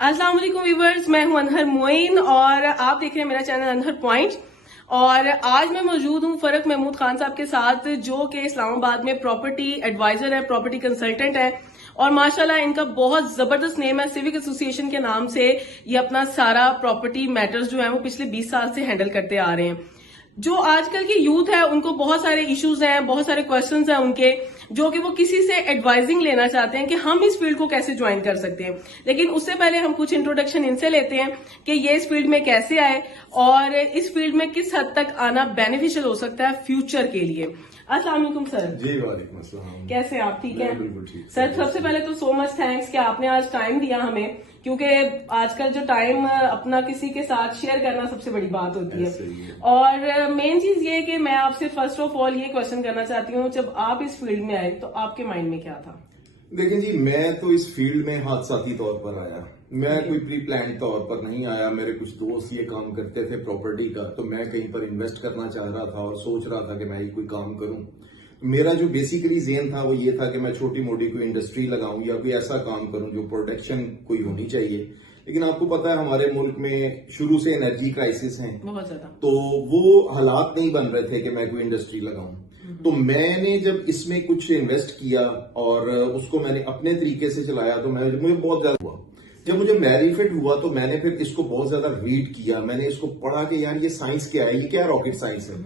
अस्सलाम वालेकुम व्यूवर्स, मैं हूं अनहर मोइन और आप देख रहे हैं मेरा चैनल अनहर पॉइंट। और आज मैं मौजूद हूं फरक महमूद खान साहब के साथ, जो कि इस्लामाबाद में प्रॉपर्टी एडवाइजर है, प्रॉपर्टी कंसल्टेंट है और माशाल्लाह इनका बहुत जबरदस्त नेम है। सिविक एसोसिएशन के नाम से ये अपना सारा प्रॉपर्टी मैटर्स जो है वो पिछले 20 साल से हैंडल करते आ रहे हैं। जो आजकल की यूथ है उनको बहुत सारे इश्यूज हैं, बहुत सारे क्वेश्चंस हैं उनके, जो कि वो किसी से एडवाइजिंग लेना चाहते हैं कि हम इस फील्ड को कैसे ज्वाइन कर सकते हैं। लेकिन उससे पहले हम कुछ इंट्रोडक्शन इनसे लेते हैं कि ये इस फील्ड में कैसे आए और इस फील्ड में किस हद तक आना बेनिफिशियल हो सकता है फ्यूचर के लिए। अस्सलाम वालेकुम सर। जी वालेकुम अस्सलाम। कैसे हैं आप? ठीक है बिल्कुल ठीक सर। सबसे पहले तो सो मच थैंक्स कि आपने आज टाइम दिया हमें, क्योंकि आजकल जो टाइम अपना किसी के साथ शेयर करना सबसे बड़ी बात होती है। और मेन चीज ये है कि मैं आपसे फर्स्ट ऑफ ऑल ये क्वेश्चन करना चाहती हूँ, जब आप इस फील्ड में आए तो आपके माइंड में क्या था? देखिए जी, मैं तो इस फील्ड में हादसाती तौर पर आया। मैं कोई प्री प्लान तौर पर नहीं आया। मेरे कुछ दोस्त ये काम करते थे प्रॉपर्टी का, तो मैं कहीं पर इन्वेस्ट करना चाह रहा था और सोच रहा था कि मैं ये कोई काम करूं। मेरा जो बेसिकली जेन था वो ये था कि मैं छोटी मोटी कोई इंडस्ट्री लगाऊं या कोई ऐसा काम करूं जो प्रोडक्शन कोई होनी चाहिए। लेकिन आपको पता है हमारे मुल्क में शुरू से एनर्जी क्राइसिस है बहुत ज्यादा, तो वो हालात नहीं बन रहे थे कि मैं कोई इंडस्ट्री लगाऊं। तो मैंने जब इसमें कुछ इन्वेस्ट किया और उसको मैंने अपने तरीके से चलाया तो मुझे बहुत ज्यादा हुआ। जब मुझे बेनिफिट हुआ तो मैंने फिर इसको बहुत ज्यादा रीड किया, मैंने इसको पढ़ा कि यार ये साइंस क्या है, ये क्या रॉकेट साइंस है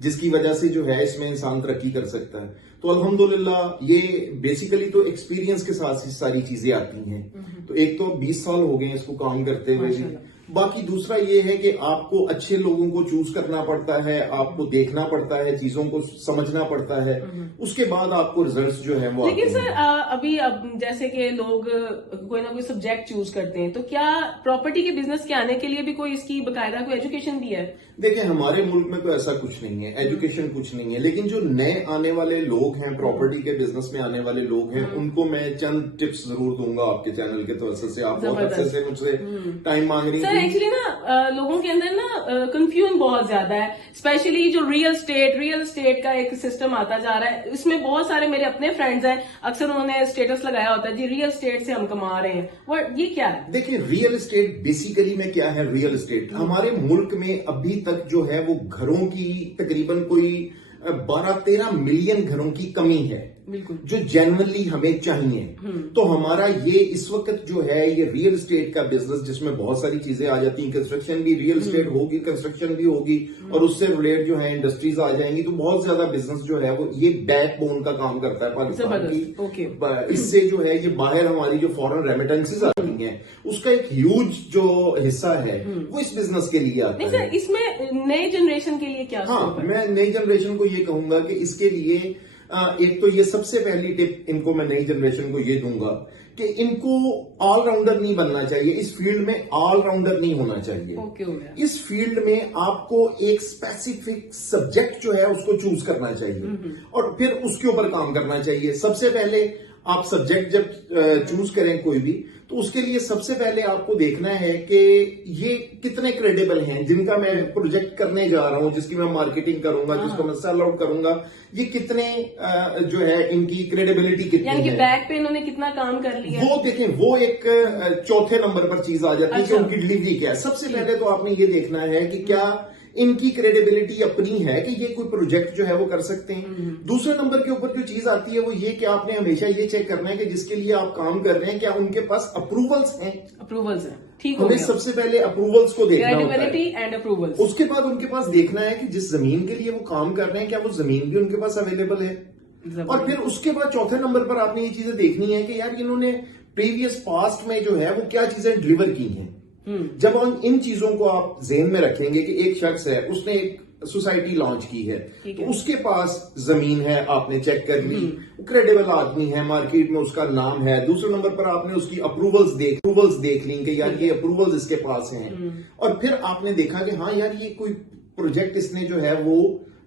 जिसकी वजह से जो है इसमें इंसान तरक्की कर सकता है। तो अल्हम्दुलिल्लाह ये बेसिकली तो एक्सपीरियंस के साथ सारी चीजें आती हैं। तो एक तो 20 साल हो गए इसको काम करते हुए भी। बाकी दूसरा ये है कि आपको अच्छे लोगों को चूज करना पड़ता है, आपको देखना पड़ता है, चीजों को समझना पड़ता है, उसके बाद आपको रिजल्ट्स जो है वो। लेकिन सर अभी अब जैसे कि लोग कोई ना कोई सब्जेक्ट चूज करते हैं, तो क्या प्रॉपर्टी के बिजनेस के आने के लिए भी कोई इसकी बकायदा कोई एजुकेशन भी है? देखिए हमारे मुल्क में तो ऐसा कुछ नहीं है, एजुकेशन कुछ नहीं है। लेकिन जो नए आने वाले लोग हैं, प्रॉपर्टी के बिजनेस में आने वाले लोग हैं, उनको मैं चंद टिप्स जरूर दूंगा आपके चैनल के तवज्जो से। आप बहुत अच्छे से मुझसे टाइम मांग रही हैं। एक्चुअली ना लोगों के अंदर ना कंफ्यूजन बहुत ज्यादा है, स्पेशली जो रियल एस्टेट का एक सिस्टम आता जा रहा है। इसमें बहुत सारे मेरे अपने फ्रेंड्स हैं, अक्सर उन्होंने स्टेटस लगाया होता है जी रियल एस्टेट से हम कमा रहे हैं। और ये क्या है? देखिए रियल एस्टेट बेसिकली में क्या है, रियल एस्टेट हमारे मुल्क में अभी तक जो है वो घरों की तकरीबन कोई 12-13 मिलियन घरों की कमी है, बिल्कुल, जो जेन्युइनली हमें चाहिए। तो हमारा ये इस वक्त जो है ये रियल एस्टेट का बिजनेस, जिसमें बहुत सारी चीजें आ जाती हैं, कंस्ट्रक्शन भी रियल एस्टेट होगी, कंस्ट्रक्शन भी होगी और उससे रिलेटेड जो है इंडस्ट्रीज आ जाएंगी। तो बहुत ज्यादा बिजनेस जो है वो ये बैकबोन का काम करता है पाकिस्तान की। इससे जो है ये बाहर हमारी जो फॉरेन रेमिटेंसेज आती हैं उसका एक ह्यूज जो हिस्सा है वो इस बिजनेस के लिए आता है। इसमें नई जनरेशन के लिए क्या? हाँ, मैं नई जनरेशन को ये कहूंगा कि इसके लिए एक तो ये सबसे पहली टिप इनको मैं नई जनरेशन को ये दूंगा कि इनको ऑलराउंडर नहीं बनना चाहिए, इस फील्ड में ऑलराउंडर नहीं होना चाहिए। इस फील्ड में आपको एक स्पेसिफिक सब्जेक्ट जो है उसको चूज करना चाहिए और फिर उसके ऊपर काम करना चाहिए। सबसे पहले आप सब्जेक्ट जब चूज करें कोई भी, तो उसके लिए सबसे पहले आपको देखना है कि ये कितने क्रेडिबल हैं जिनका मैं प्रोजेक्ट करने जा रहा हूं, जिसकी मैं मार्केटिंग करूंगा, जिसको मैं सेल आउट करूंगा। ये कितने जो है इनकी क्रेडिबिलिटी कितनी है, यानी कि बैक पे इन्होंने कितना काम कर लिया, वो देखें। वो एक चौथे नंबर पर चीज आ जाती है कि उनकी डिलीवरी क्या है। सबसे पहले तो आपने ये देखना है कि क्या इनकी क्रेडिबिलिटी अपनी है कि ये कोई प्रोजेक्ट जो है वो कर सकते हैं। दूसरे नंबर के ऊपर जो चीज आती है वो ये कि आपने हमेशा ये चेक करना है कि जिसके लिए आप काम कर रहे हैं क्या उनके पास अप्रूवल्स हैं। ठीक हमें सबसे पहले अप्रूवल्स को देखना होता है, क्रेडिबिलिटी एंड अप्रूवल्स। उसके बाद उनके पास देखना है कि जिस जमीन के लिए वो काम कर रहे हैं क्या वो जमीन भी उनके पास अवेलेबल है। और फिर उसके बाद चौथे नंबर पर आपने ये चीजें देखनी है कि यार इन्होंने प्रीवियस पास्ट में जो है वो क्या चीजें डिलीवर की हैं। जब इन चीजों को आप ज़हन में रखेंगे कि एक शख्स है, उसने एक सोसाइटी लॉन्च की है, तो उसके पास जमीन है, आपने चेक कर ली, क्रेडिबल आदमी है, मार्केट में उसका नाम है। दूसरे नंबर पर आपने उसकी अप्रूवल्स देख ली कि यार ये अप्रूवल्स इसके पास हैं। और फिर आपने देखा कि हाँ यार ये कोई प्रोजेक्ट इसने जो है वो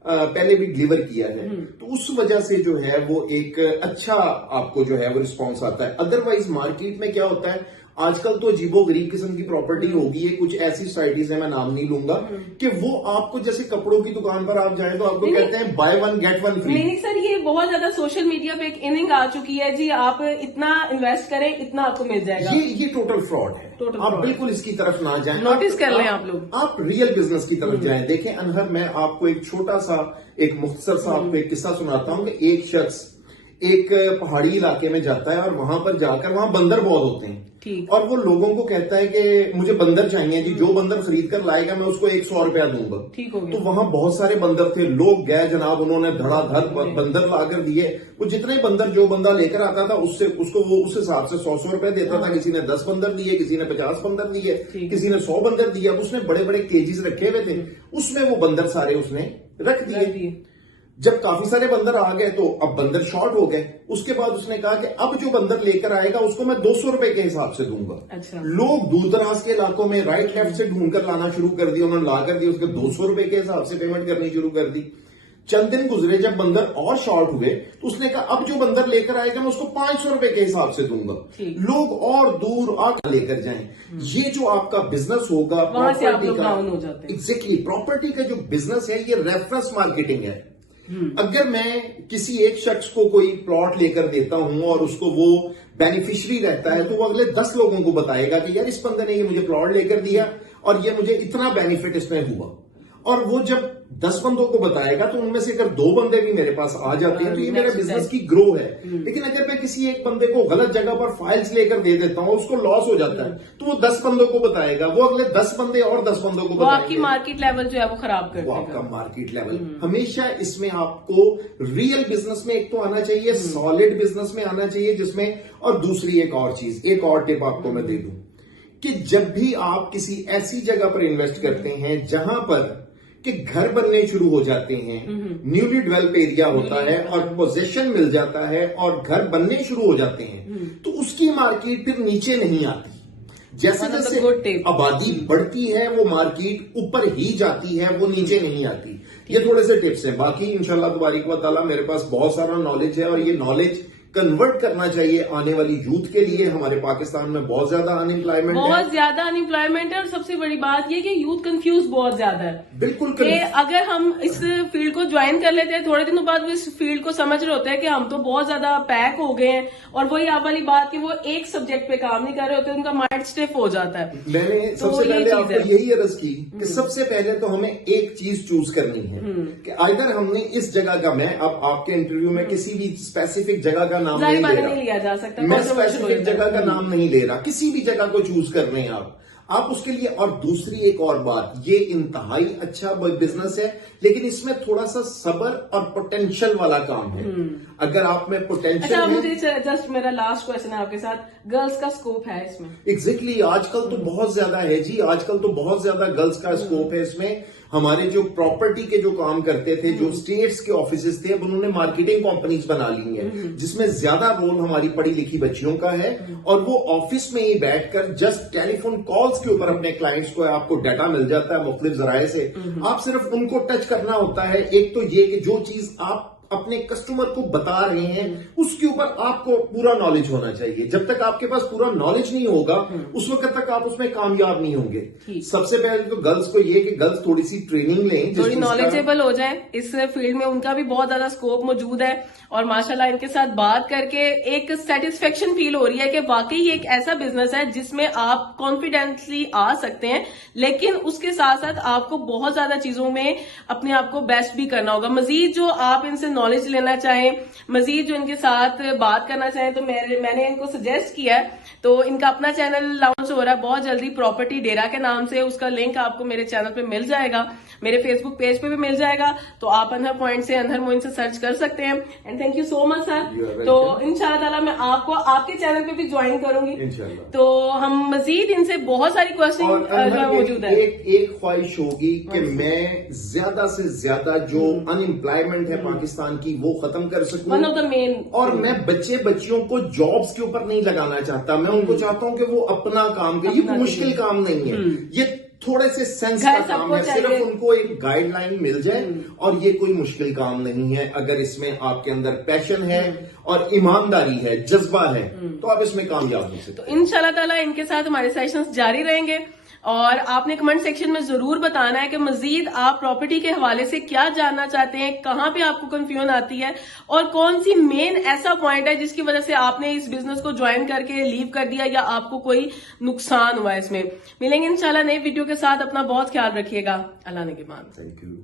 पहले भी डिलीवर किया है, तो उस वजह से जो है वो एक अच्छा आपको जो है वो रिस्पॉन्स आता है। अदरवाइज मार्केट में क्या होता है, آج کل تو عجیب و غریب قسم کی پراپرٹی ہوگی ہے, کچھ ایسی سوسائٹیز ہیں, میں نام نہیں لوں گا, کہ وہ آپ کو جیسے کپڑوں کی دکان پر آپ جائیں تو آپ کو کہتے ہیں buy one get one free. نہیں سر, یہ بہت زیادہ سوشل میڈیا پہ ایک اننگ آ چکی ہے جی, آپ اتنا انویسٹ کریں اتنا آپ کو مل جائے گا. یہ ٹوٹل فراڈ ہے, آپ بالکل اس کی طرف نہ جائیں, نوٹس کر لیں آپ لوگ, آپ ریئل بزنس کی طرف جائیں. دیکھیں انہر, میں آپ کو ایک چھوٹا سا ایک مختصر سا آپ کو ایک قصہ سناتا ہوں کہ ایک شخص ایک پہاڑی علاقے میں جاتا ہے اور وہاں پر جا کر, وہاں بندر بہت ہوتے ہیں, اور وہ لوگوں کو کہتا ہے کہ مجھے بندر چاہیے جی, جو بندر خرید کر لائے گا میں اس کو 100 روپیہ دوں گا. تو وہاں بہت سارے بندر تھے, لوگ گئے جناب, انہوں نے دھڑا دھڑ بندر لا کر دیے. وہ جتنے بندر جو بندہ لے کر آتا تھا اس کو وہ اس حساب سے 100 روپے دیتا تھا. کسی نے 10 بندر دیے, کسی نے 50 بندر دیے, کسی نے 100 بندر دیا. اس نے بڑے بڑے کیجز رکھے ہوئے تھے, اس میں وہ بندر سارے اس نے رکھ دیے. جب کافی سارے بندر آ گئے تو اب بندر شارٹ ہو گئے. اس کے بعد اس نے کہا کہ اب جو بندر لے کر آئے گا اس کو میں 200 روپے کے حساب سے دوں گا. لوگ دور دراز کے علاقوں میں رائٹ لیفٹ سے ڈھونڈ کر لانا شروع کر دیا, انہوں نے لا کر دی, اس کے 200 روپے کے حساب سے پیمنٹ کرنی شروع کر دی. چند دن گزرے, جب بندر اور شارٹ ہوئے تو اس نے کہا اب جو بندر لے کر آئے گا میں اس کو 500 روپے کے حساب سے دوں گا. لوگ اور دور آ کر لے کر جائیں. یہ جو آپ کا بزنس ہوگا پراپرٹی کا, ایگزیکٹلی پراپرٹی کا جو بزنس ہے یہ ریفرنس مارکیٹنگ ہے. اگر میں کسی ایک شخص کو کوئی پلاٹ لے کر دیتا ہوں اور اس کو وہ بینیفیشری رہتا ہے تو وہ اگلے 10 لوگوں کو بتائے گا کہ یار اس بندے نے یہ مجھے پلاٹ لے کر دیا اور یہ مجھے اتنا بینیفٹ اس میں ہوا. اور وہ جب 10 بندوں کو بتائے گا تو ان میں سے اگر 2 بندے بھی میرے پاس آ جاتے ہیں تو یہ میرے بزنس کی گرو ہے. لیکن اگر میں کسی ایک بندے کو غلط جگہ پر فائلز لے کر دے دیتا ہوں, اس کو لاس ہو جاتا ہے, تو وہ 10 بندوں کو بتائے گا, وہ اگلے 10 بندے اور 10 بندوں کو بتائیں گے. آپ کی مارکیٹ لیول جو ہے وہ خراب کر دے گا. وہ آپ کا مارکیٹ لیول. ہمیشہ اس میں آپ کو ریئل بزنس میں ایک تو آنا چاہیے, سالڈ بزنس میں آنا چاہیے, جس میں, اور دوسری ایک اور چیز, ایک اور ٹپ آپ کو میں دے دوں کہ جب بھی آپ کسی ایسی جگہ پر انویسٹ کرتے ہیں جہاں پر کہ گھر بننے شروع ہو جاتے ہیں, نیولی ڈیولپ ایریا ہوتا ہے اور پوزیشن مل جاتا ہے اور گھر بننے شروع ہو جاتے ہیں, تو اس کی مارکیٹ پھر نیچے نہیں آتی. جیسے جیسے آبادی بڑھتی ہے وہ مارکیٹ اوپر ہی جاتی ہے, وہ نیچے نہیں آتی. یہ تھوڑے سے ٹپس ہیں. باقی انشاءاللہ تبارک و تعالیٰ میرے پاس بہت سارا نالج ہے اور یہ نالج کنورٹ کرنا چاہیے آنے والی یوتھ کے لیے. ہمارے پاکستان میں بہت زیادہ انمپلائمنٹ ہے, اور سب سے بڑی بات یہ کہ یوتھ کنفیوز بہت زیادہ ہے. بالکل, کہ اگر ہم اس فیلڈ کو جوائن کر لیتے ہیں, تھوڑے دنوں بعد وہ اس فیلڈ کو سمجھ رہے ہوتے ہیں کہ ہم تو بہت زیادہ پیک ہو گئے ہیں, اور وہی آپ والی بات کہ وہ ایک سبجیکٹ پہ کام نہیں کر رہے ہوتے, ان کا مائنڈ اسٹیف ہو جاتا ہے. میں نے سب سے پہلے آپ کو یہی عرض کی کہ سب سے پہلے تو ہمیں ایک چیز چوز کرنی ہے کہ ادھر ہم نے اس جگہ کا, میں اب آپ کے انٹرویو میں کسی بھی اسپیسیفک جگہ کا نام نہیں لیا جا سکتا, میں اسپیسیفک جگہ کا نام نہیں لے رہا, کسی بھی جگہ کو چوز کر رہے ہیں آپ اس کے لیے. اور دوسری ایک اور بات, یہ انتہائی اچھا بزنس ہے لیکن اس میں تھوڑا سا صبر اور پوٹینشل والا کام ہے. اگر آپ میں پوٹینشل ہے, مجھے جسٹ میرا لاسٹ کوشچن ہے آپ کے ساتھ, گرلز کا اسکوپ ہے اس میں؟ ایگزیکٹلی, آج کل تو بہت زیادہ ہے جی, آج کل تو بہت زیادہ گرلز کا اسکوپ ہے اس میں. ہمارے جو پراپرٹی کے جو کام کرتے تھے, جو اسٹیٹس کے آفیسز تھے, اب انہوں نے مارکیٹنگ کمپنیز بنا لی ہیں جس میں زیادہ رول ہماری پڑھی لکھی بچیوں کا ہے, اور وہ آفس میں ہی بیٹھ کر جسٹ ٹیلی فون کالز کے اوپر اپنے کلائنٹس کو, آپ کو ڈیٹا مل جاتا ہے مختلف ذرائع سے, آپ صرف ان کو ٹچ کرنا ہوتا ہے. ایک تو یہ کہ جو چیز آپ اپنے کسٹمر کو بتا رہے ہیں اس کے اوپر آپ کو پورا نالج ہونا چاہیے. جب تک آپ کے پاس پورا نالج نہیں ہوگا اس وقت تک آپ اس میں کامیاب نہیں ہوں گے. سب سے پہلے تو گرلز کو یہ کہ گرلز تھوڑی سی ٹریننگ لیں, تھوڑی نالجیبل ہو جائیں اس فیلڈ میں, ان کا بھی بہت زیادہ اسکوپ موجود ہے. اور ماشاءاللہ ان کے ساتھ بات کر کے ایک سیٹسفیکشن فیل ہو رہی ہے کہ واقعی یہ ایک ایسا بزنس ہے جس میں آپ کانفیڈینٹلی آ سکتے ہیں, لیکن اس کے ساتھ ساتھ آپ کو بہت زیادہ چیزوں میں اپنے آپ کو بیسٹ بھی کرنا ہوگا. مزید جو آپ ان سے نالج لینا چاہیں, مزید جو ان کے ساتھ بات کرنا چاہیں, تو میں نے ان کو سجیسٹ کیا ہے, تو ان کا اپنا چینل لانچ ہو رہا ہے بہت جلدی, پراپرٹی ڈیرا کے نام سے. اس کا لنک آپ کو میرے چینل پہ مل جائے گا, میرے فیس بک پیج پہ بھی مل جائے گا, تو آپ انہر پوائنٹ سے انہر موئن سے سرچ کر سکتے ہیں. اینڈ تھینک یو سو مچ سر. تو انشاءاللہ تعالیٰ میں آپ کو آپ کے چینل پہ بھی جوائن کروں گی, تو ہم مزید ان سے بہت ساری کوشچن موجود ہے. ایک خواہش ہوگی کہ میں زیادہ سے زیادہ جو ان امپلائمنٹ ہے پاکستان کی وہ ختم کر سکوں, ون آف دا مین. اور میں بچیوں کو جابس کے اوپر نہیں لگانا چاہتا, میں ان کو چاہتا ہوں کہ وہ اپنا کام کریں. یہ کوئی مشکل کام نہیں ہے, یہ थोड़े से सेंस घर का काम सबको है, सिर्फ चाहिए। उनको एक गाइडलाइन मिल जाए और ये कोई मुश्किल काम नहीं है। अगर इसमें आपके अंदर पैशन है और ईमानदारी है, जज्बा है, तो आप इसमें कामयाब हो सकते तो इंशाल्लाह ताला इनके साथ हमारे सेशंस जारी रहेंगे और आपने कमेंट सेक्शन में जरूर बताना है कि मजीद आप प्रॉपर्टी के हवाले से क्या जानना चाहते हैं, कहां पे आपको कंफ्यूजन आती है और कौन सी मेन ऐसा पॉइंट है जिसकी वजह से आपने इस बिजनेस को ज्वाइन करके लीव कर दिया या आपको कोई नुकसान हुआ इसमें। मिलेंगे इंशाल्लाह नई वीडियो के साथ, अपना बहुत ख्याल रखिएगा। अल्लाह ने के मान। हैं। Thank you.